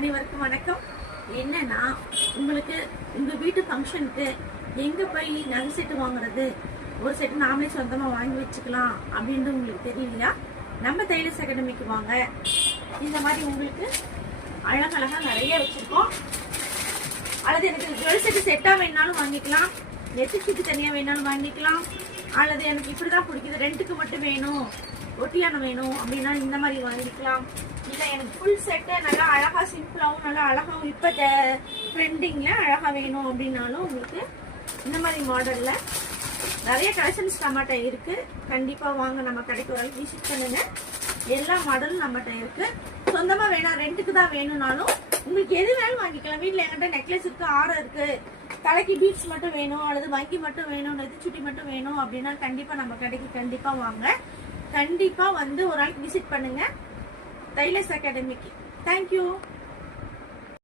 அனைவருக்கும் வணக்கம். என்னன்னா, உங்களுக்கு உங்க வீட்டு ஃபங்க்ஷனுக்கு எங்க போய் நகை செட்டு வாங்குறது, ஒரு செட்டு நாமளே சொந்தமா வாங்கி வச்சுக்கலாம் அப்படின்னு உங்களுக்கு தெரியலையா? நம்ம டைலர்ஸ் அகாடமிக்கு வாங்க. இந்த மாதிரி உங்களுக்கு அழகழகா நிறைய வச்சிருக்கோம். அல்லது எனக்கு ஜுவல் செட்டு செட்டா வேணாலும் வாங்கிக்கலாம், நெத்திச்சுக்கு தனியா வேணாலும் வாங்கிக்கலாம், அல்லது எனக்கு இப்படிதான் பிடிக்குது ரெண்டுக்கு மட்டும் வேணும், ஒட்டியானம் வேணும் அப்படின்னா இந்த மாதிரி வாங்கிக்கலாம். இல்லை எனக்கு ஃபுல் செட்டு நல்லா அழகா சிம்பிளாகவும் நல்லா அழகாகவும் இப்போ ட்ரெண்டிங்ல அழகா வேணும் அப்படின்னாலும் உங்களுக்கு இந்த மாதிரி மாடல்ல நிறைய கலெக்ஷன்ஸ் நம்மகிட்ட இருக்கு. கண்டிப்பா வாங்க, நம்ம கடைக்கு ஒரு விசிட் பண்ணுங்க. எல்லா மாடலும் நம்மகிட்ட இருக்கு. சொந்தமா வேணாம், ரெண்டுக்கு தான் வேணும்னாலும் உங்களுக்கு எது வேணும் வாங்கிக்கலாம். வீட்டில் என்கிட்ட நெக்லஸ் இருக்கு, ஆரம் இருக்கு, தலைக்கு பீட்ஸ் மட்டும் வேணும், அல்லது வங்கி மட்டும் வேணும், நெத்திச்சுட்டி மட்டும் வேணும் அப்படின்னா கண்டிப்பா நம்ம கடைக்கு கண்டிப்பா வாங்க. கண்டிப்பா வந்து ஒரு நாளைக்கு விசிட் பண்ணுங்க டைலர்ஸ் அகாடமிக்கு. தேங்க்யூ.